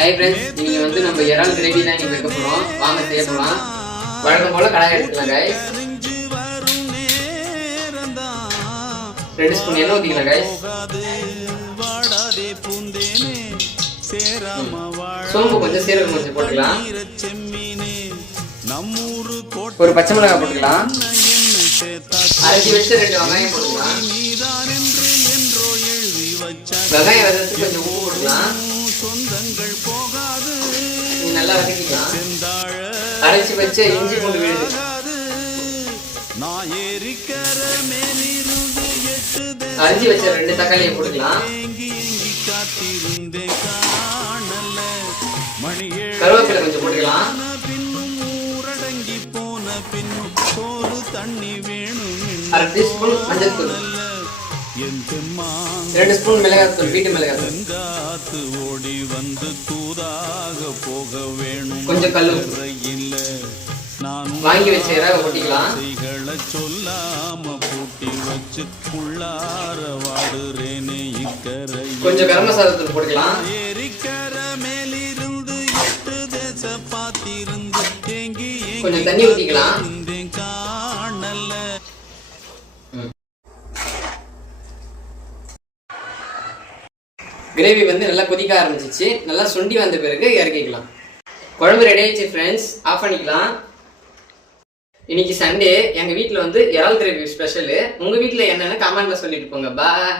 Hi friends, இன்னைக்கு வந்து நம்ம இறால் கிரேவி தான் இன்னைக்கு வைக்க போறோம். வாங்க செய்ய போலாம். வழக்கம் போல கடாய் எடுத்துக்கலாம் கைஸ். 2 ஸ்பூன் எண்ணெய் ஊத்திக்கலாம் கைஸ். சோம்பு கொஞ்சம், சீரகம் கொஞ்சம் போட்டுக்கலாம். ஒரு பச்சை மிளகாய் போட்டுக்கலாம். அரைச்சி வச்சு 2 வெங்காயம் போட்டுக்கலாம். வெங்காயம் வதக்கு கொஞ்சம் உப்பு போட்டுக்கலாம். நல்லா வதக்கிக்கலாம். அரைச்சி வச்ச இஞ்சி பூண்டு விழுது, அரைச்சி வச்ச 2 தக்காளியை போட்டுக்கலாம். கருவேப்பிலை கொஞ்சம் போட்டுக்கலாம். 1/2 டீஸ்பூன் மஞ்சள் தூள், 2 ஸ்பூன் மிளகாய் தூள், வீட்டு மிளகாய் தூள், கொஞ்சம் கல் உப்பு, வாங்கி வச்ச இறாவை கொட்டிக்கலாம். கொஞ்சம் கரம் மசாலா தூள் போட்டுக்கலாம். கொஞ்சம் தண்ணி ஊத்திக்கலாம். கிரேவி வந்து நல்லா கொதிக்க ஆரம்பிச்சிச்சு. நல்லா சுண்டி வந்த பிறகு இறக்கிக்கலாம். குழம்பு ரெடி ஆயிடுச்சு ஃப்ரெண்ட்ஸ், ஆஃப் பண்ணிக்கலாம். இன்னைக்கு சண்டே, எங்கள் வீட்டில் வந்து இறால் கிரேவி ஸ்பெஷலு. உங்கள் வீட்டில் என்னென்னு கமெண்ட்ல சொல்லிட்டு போங்க. பாய்.